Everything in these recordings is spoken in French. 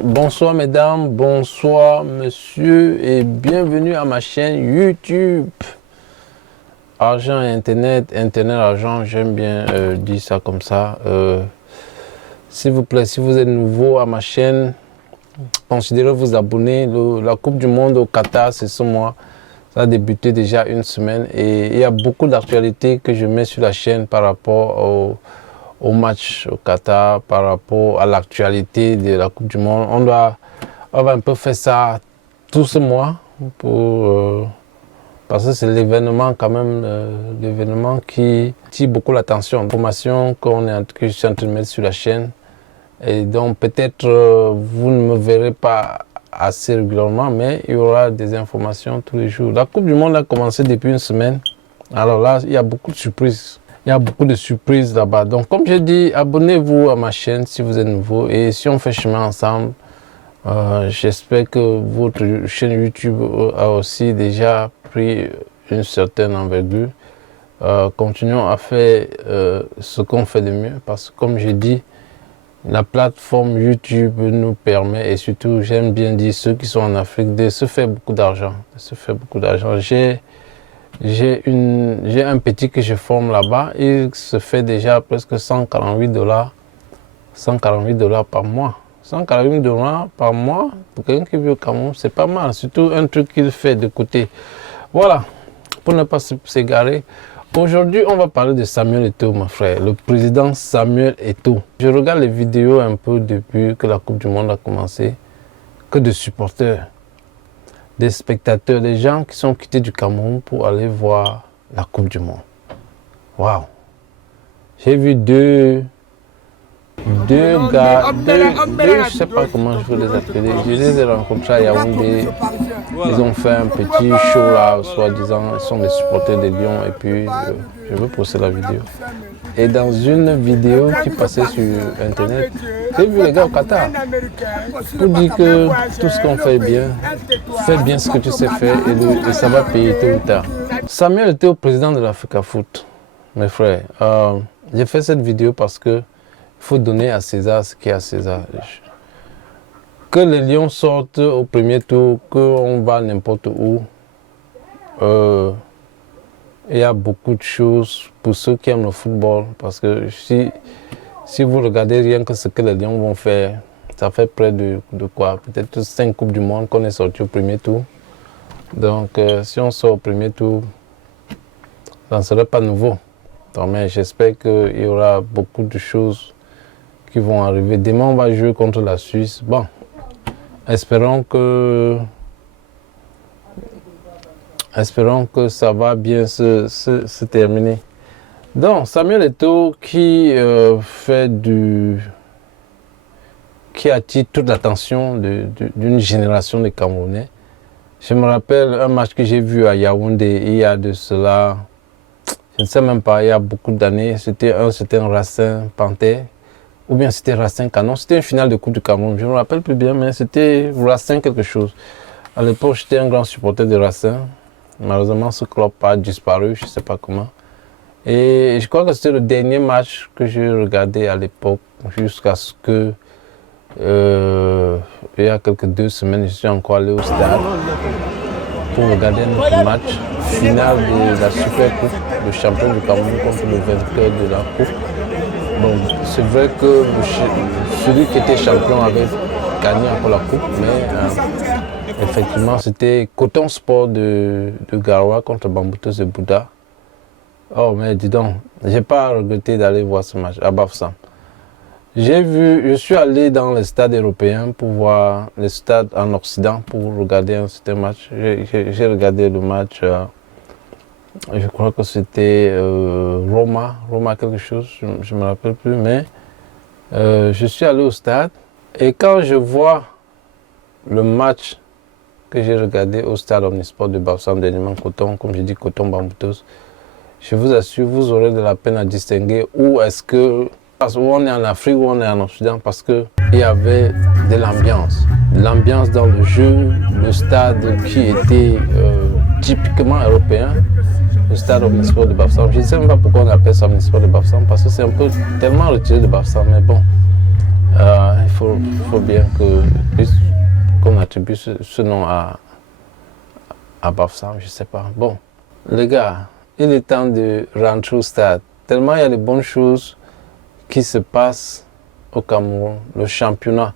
Bonsoir mesdames, bonsoir monsieur et bienvenue à ma chaîne YouTube. Argent et internet, internet, argent, j'aime bien dire ça comme ça. S'il vous plaît, si vous êtes nouveau à ma chaîne, considérez vous abonner. La Coupe du Monde au Qatar, c'est ce mois. Ça a débuté déjà une semaine et il y a beaucoup d'actualités que je mets sur la chaîne par rapport au match au Qatar, par rapport à l'actualité de la Coupe du Monde. On va un peu faire ça tout ce mois parce que c'est l'événement quand même, l'événement qui tire beaucoup l'attention. L'information que je suis en train de mettre sur la chaîne. Et donc peut-être vous ne me verrez pas assez régulièrement, mais il y aura des informations tous les jours. La Coupe du Monde a commencé depuis une semaine. Alors là, il y a beaucoup de surprises. Il y a beaucoup de surprises là-bas. Donc, comme j'ai dit, abonnez-vous à ma chaîne si vous êtes nouveau. Et si on fait chemin ensemble, j'espère que votre chaîne YouTube a aussi déjà pris une certaine envergure. Continuons à faire ce qu'on fait de mieux. Parce que, comme j'ai dit, la plateforme YouTube nous permet, et surtout, j'aime bien dire, ceux qui sont en Afrique, de se faire beaucoup d'argent. J'ai un petit que je forme là-bas, il se fait déjà presque 148 dollars par mois. 148 dollars par mois, pour quelqu'un qui vit au Cameroun, c'est pas mal, surtout un truc qu'il fait de côté. Voilà, pour ne pas s'égarer. Aujourd'hui, on va parler de Samuel Eto'o, mon frère, le président Samuel Eto'o. Je regarde les vidéos un peu depuis que la Coupe du Monde a commencé, que de supporters, des spectateurs, des gens qui sont quittés du Cameroun pour aller voir la Coupe du Monde. Waouh! J'ai vu deux gars, je ne sais pas comment je veux les appeler. Je les ai rencontrés à Yaoundé. Ils ont fait un petit show là, soi-disant. Ils sont des supporters des Lions. Et puis, je veux poster la vidéo. Et dans une vidéo qui passait sur Internet, j'ai vu les gars au Qatar. Pour dire que tout ce qu'on fait bien, fais bien ce que tu sais faire et ça va payer tôt ou tard. Samuel Eto'o, président de l'Africa Foot. Mes frères, j'ai fait cette vidéo parce que il faut donner à César ce qui est à César. Que les Lions sortent au premier tour, qu'on va n'importe où, il y a beaucoup de choses pour ceux qui aiment le football. Parce que si vous regardez rien que ce que les Lions vont faire, ça fait près de quoi? Peut-être 5 Coupes du Monde qu'on est sorti au premier tour. Donc si on sort au premier tour, ça ne serait pas nouveau. Donc, mais j'espère qu'il y aura beaucoup de choses qui vont arriver. Demain, on va jouer contre la Suisse. Bon, espérons que ça va bien se terminer. Donc, Samuel Eto'o qui attire toute l'attention d'une génération de Camerounais. Je me rappelle un match que j'ai vu à Yaoundé il y a de cela, je ne sais même pas, il y a beaucoup d'années. C'était un Racing Panthère. Ou bien c'était Racing Canon. C'était une finale de Coupe du Cameroun. Je ne me rappelle plus bien, mais c'était Racing quelque chose. À l'époque, j'étais un grand supporter de Racing. Malheureusement, ce club a disparu, je ne sais pas comment. Et je crois que c'était le dernier match que j'ai regardé à l'époque, jusqu'à ce que, il y a quelques 2 semaines, je suis encore allé au stade pour regarder notre match final de la Super Coupe, le champion du Cameroun contre le vainqueur de la Coupe. Bon, c'est vrai que celui qui était champion avait gagné encore la coupe, mais effectivement, c'était Coton Sport de Garoua contre Bamboutos de Bouddha. Oh, mais dis donc, j'ai pas regretté d'aller voir ce match à Bafoussam. Je suis allé dans les stades européens pour voir les stades en Occident pour regarder un certain match. J'ai regardé le match. Je crois que c'était Roma quelque chose, je ne me rappelle plus, mais je suis allé au stade et quand je vois le match que j'ai regardé au stade Omnisport de Bafoussam, dernièrement Coton, comme je dis Coton Bamboutos, je vous assure, vous aurez de la peine à distinguer où on est en Afrique ou on est en Occident, parce qu'il y avait de l'ambiance dans le jeu, le stade qui était typiquement européen. Le stade Omnisport de Bafoussam. Je ne sais même pas pourquoi on appelle ça Omnisport de Bafoussam, parce que c'est un peu tellement retiré de Bafoussam, mais bon, il faut bien qu'on attribue ce nom à Bafoussam, je ne sais pas. Bon, les gars, il est temps de rentrer au stade. Tellement il y a de bonnes choses qui se passent au Cameroun, le championnat.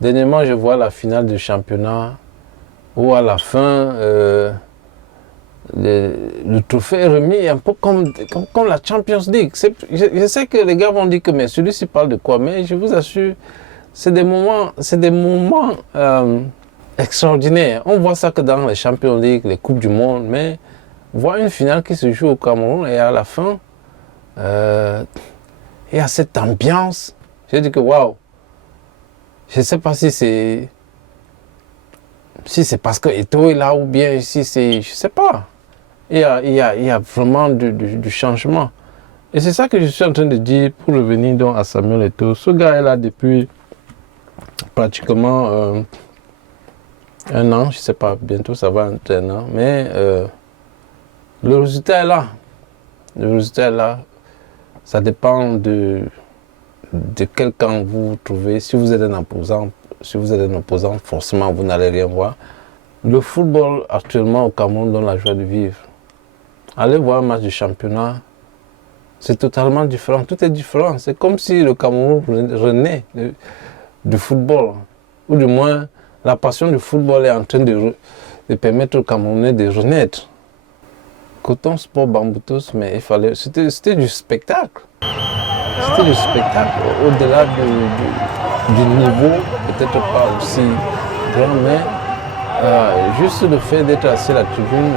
Dernièrement, je vois la finale du championnat où à la fin, le trophée est remis un peu comme la Champions League. Je sais que les gars vont dire que mais celui-ci parle de quoi, mais je vous assure, c'est des moments extraordinaire. On voit ça que dans les Champions League, les Coupes du Monde, mais voir une finale qui se joue au Cameroun et à la fin, il y a cette ambiance. J'ai dit que waouh, je ne sais pas si c'est parce que Eto'o est là ou bien si c'est, je ne sais pas. Il y a vraiment du changement. Et c'est ça que je suis en train de dire pour revenir donc à Samuel Eto'o. Ce gars est là depuis pratiquement un an, je ne sais pas, bientôt ça va être un an, mais le résultat est là. Le résultat est là. Ça dépend de quel camp vous trouvez. Si vous êtes un opposant, forcément vous n'allez rien voir. Le football actuellement au Cameroun donne la joie de vivre. Allez voir un match du championnat, c'est totalement différent. Tout est différent. C'est comme si le Cameroun renaît du football, ou du moins la passion du football est en train de permettre aux Camerounais de renaître. Coton Sport Bamboutos, mais c'était du spectacle. C'était du spectacle, au-delà du niveau, peut-être pas aussi grand, mais juste le fait d'être assis à la tribune,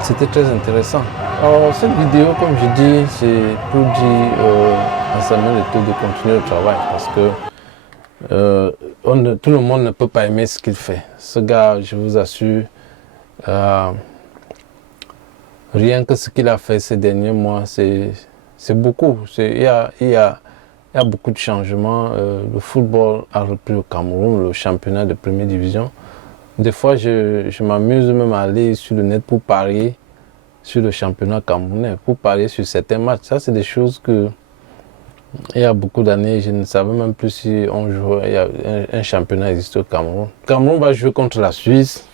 c'était très intéressant. Alors, cette vidéo, comme je dis, c'est pour dire à Samuel Eto'o de continuer le travail, parce que tout le monde ne peut pas aimer ce qu'il fait. Ce gars, je vous assure, rien que ce qu'il a fait ces derniers mois, c'est beaucoup. Il y a beaucoup de changements. Le football a repris au Cameroun, le championnat de première division. Des fois, je m'amuse même à aller sur le net pour parier sur le championnat camerounais, pour parier sur certains matchs. Ça, c'est des choses que, il y a beaucoup d'années, je ne savais même plus si un championnat existe au Cameroun. Le Cameroun va jouer contre la Suisse.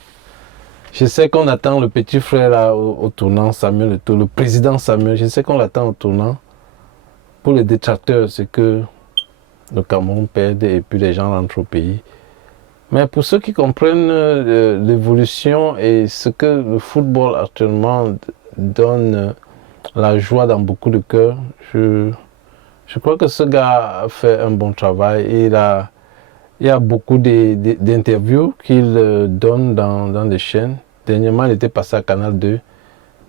Je sais qu'on attend le petit frère là, au tournant, Samuel Eto'o, le président Samuel, je sais qu'on l'attend au tournant. Pour les détracteurs, c'est que le Cameroun perd et puis les gens rentrent au pays. Mais pour ceux qui comprennent l'évolution et ce que le football actuellement donne la joie dans beaucoup de cœurs, je crois que ce gars a fait un bon travail. Et il y a beaucoup d'interviews qu'il donne dans des chaînes. Dernièrement, il était passé à Canal 2.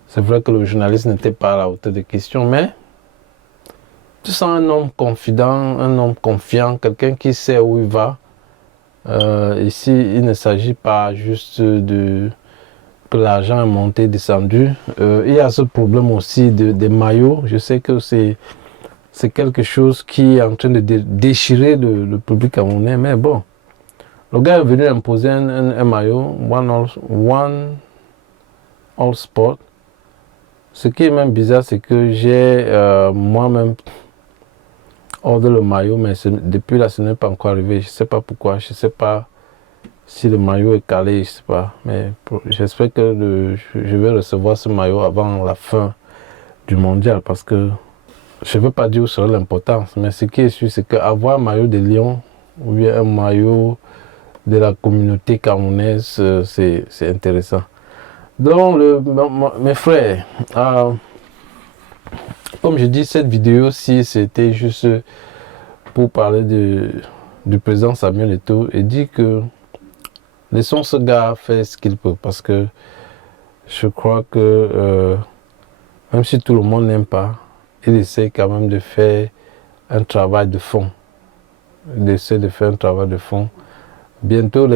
C'est vrai que le journaliste n'était pas à la hauteur des questions, mais tu sens un homme confident, un homme confiant, quelqu'un qui sait où il va. Ici, il ne s'agit pas juste que l'argent est monté, descendu. Il y a ce problème aussi des maillots. Je sais que c'est quelque chose qui est en train de déchirer le public camerounais, mais bon. Le gars est venu imposer un maillot, One All Sport. Ce qui est même bizarre, c'est que j'ai moi-même ordonné le maillot, mais depuis là, ce n'est pas encore arrivé. Je ne sais pas pourquoi, je ne sais pas si le maillot est calé, je ne sais pas. Mais j'espère que je vais recevoir ce maillot avant la fin du mondial, parce que je ne veux pas dire où sera l'importance, mais ce qui est sûr, c'est qu'avoir un maillot de Lyon ou bien un maillot de la communauté camerounaise, c'est intéressant. Donc, mes frères, comme je dis, cette vidéo-ci, c'était juste pour parler du président Samuel Eto'o et dire que laissons ce gars faire ce qu'il peut, parce que je crois que même si tout le monde n'aime pas, il essaie quand même de faire un travail de fond. Il essaie de faire un travail de fond. Bientôt,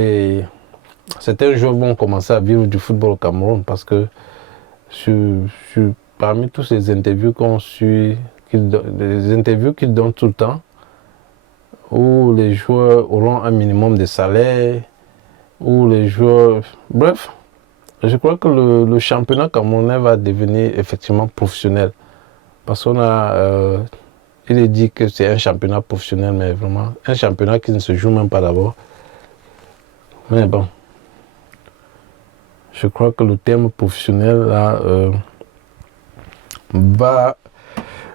certains joueurs vont commencer à vivre du football au Cameroun, parce que parmi toutes ces interviews qu'on suit, les interviews qu'il donne tout le temps, où les joueurs auront un minimum de salaire, où les joueurs... Bref, je crois que le championnat camerounais va devenir effectivement professionnel. Parce qu'il il est dit que c'est un championnat professionnel, mais vraiment un championnat qui ne se joue même pas d'abord. Mais bon, je crois que le terme professionnel là, va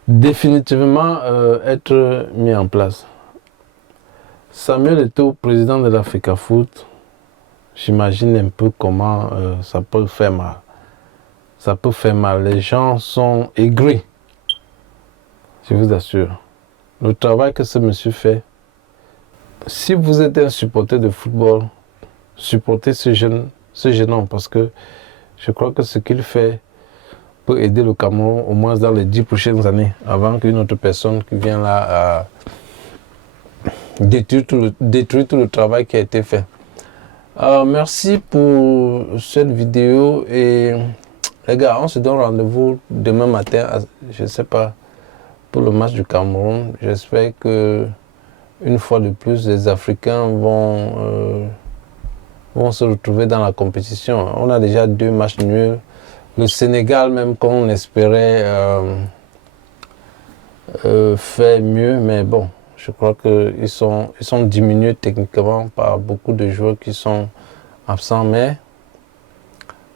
définitivement être mis en place. Samuel Eto'o, président de l'Africa Foot, j'imagine un peu comment ça peut faire mal. Ça peut faire mal. Les gens sont aigris. Je vous assure. Le travail que ce monsieur fait, si vous êtes un supporter de football, supportez ce jeune homme parce que je crois que ce qu'il fait peut aider le Cameroun au moins dans les 10 prochaines années avant qu'une autre personne qui vient là détruire tout le travail qui a été fait. Merci pour cette vidéo et les gars, on se donne rendez-vous demain matin, je ne sais pas, pour le match du Cameroun. J'espère que une fois de plus, les Africains vont se retrouver dans la compétition. On a déjà 2 matchs nuls. Le Sénégal, même qu'on espérait faire mieux, mais bon, je crois qu'ils sont diminués techniquement par beaucoup de joueurs qui sont absents, mais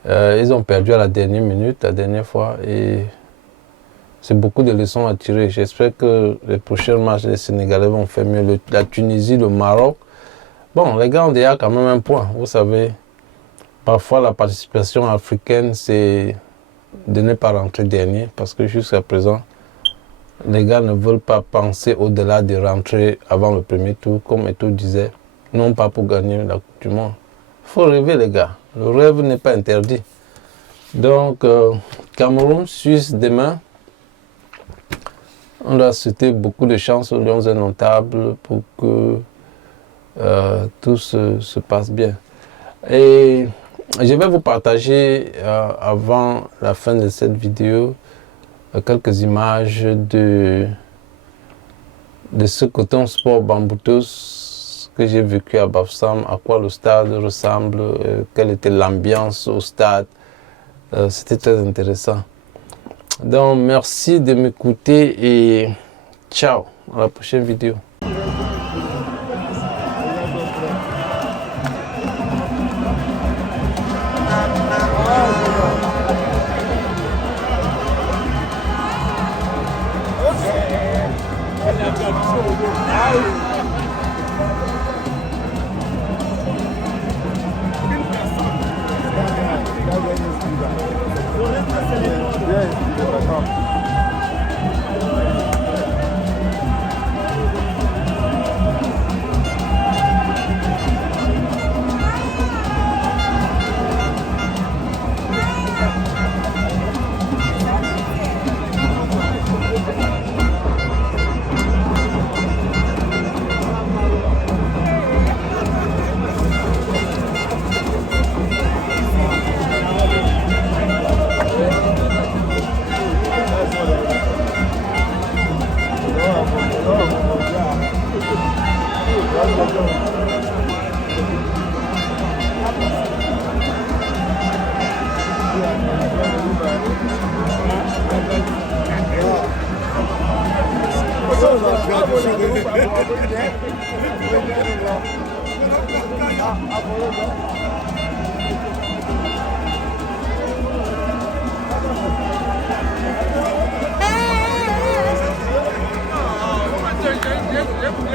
ils ont perdu à la dernière minute, la dernière fois, et c'est beaucoup de leçons à tirer. J'espère que les prochains matchs, les Sénégalais vont faire mieux. La Tunisie, le Maroc, bon, les gars ont déjà quand même un point, vous savez. Parfois, la participation africaine, c'est de ne pas rentrer dernier, parce que jusqu'à présent, les gars ne veulent pas penser au-delà de rentrer avant le premier tour, comme Eto'o disait, non pas pour gagner la Coupe du Monde. Il faut rêver, les gars. Le rêve n'est pas interdit. Donc, Cameroun, Suisse, demain, on doit souhaiter beaucoup de chance aux Lions indomptables pour que tout se passe bien. Et je vais vous partager, avant la fin de cette vidéo, quelques images de ce coton sport Bamboutos que j'ai vécu à Bafoussam, à quoi le stade ressemble, quelle était l'ambiance au stade. C'était très intéressant. Donc merci de m'écouter et ciao, à la prochaine vidéo.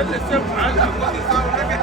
Laissez-moi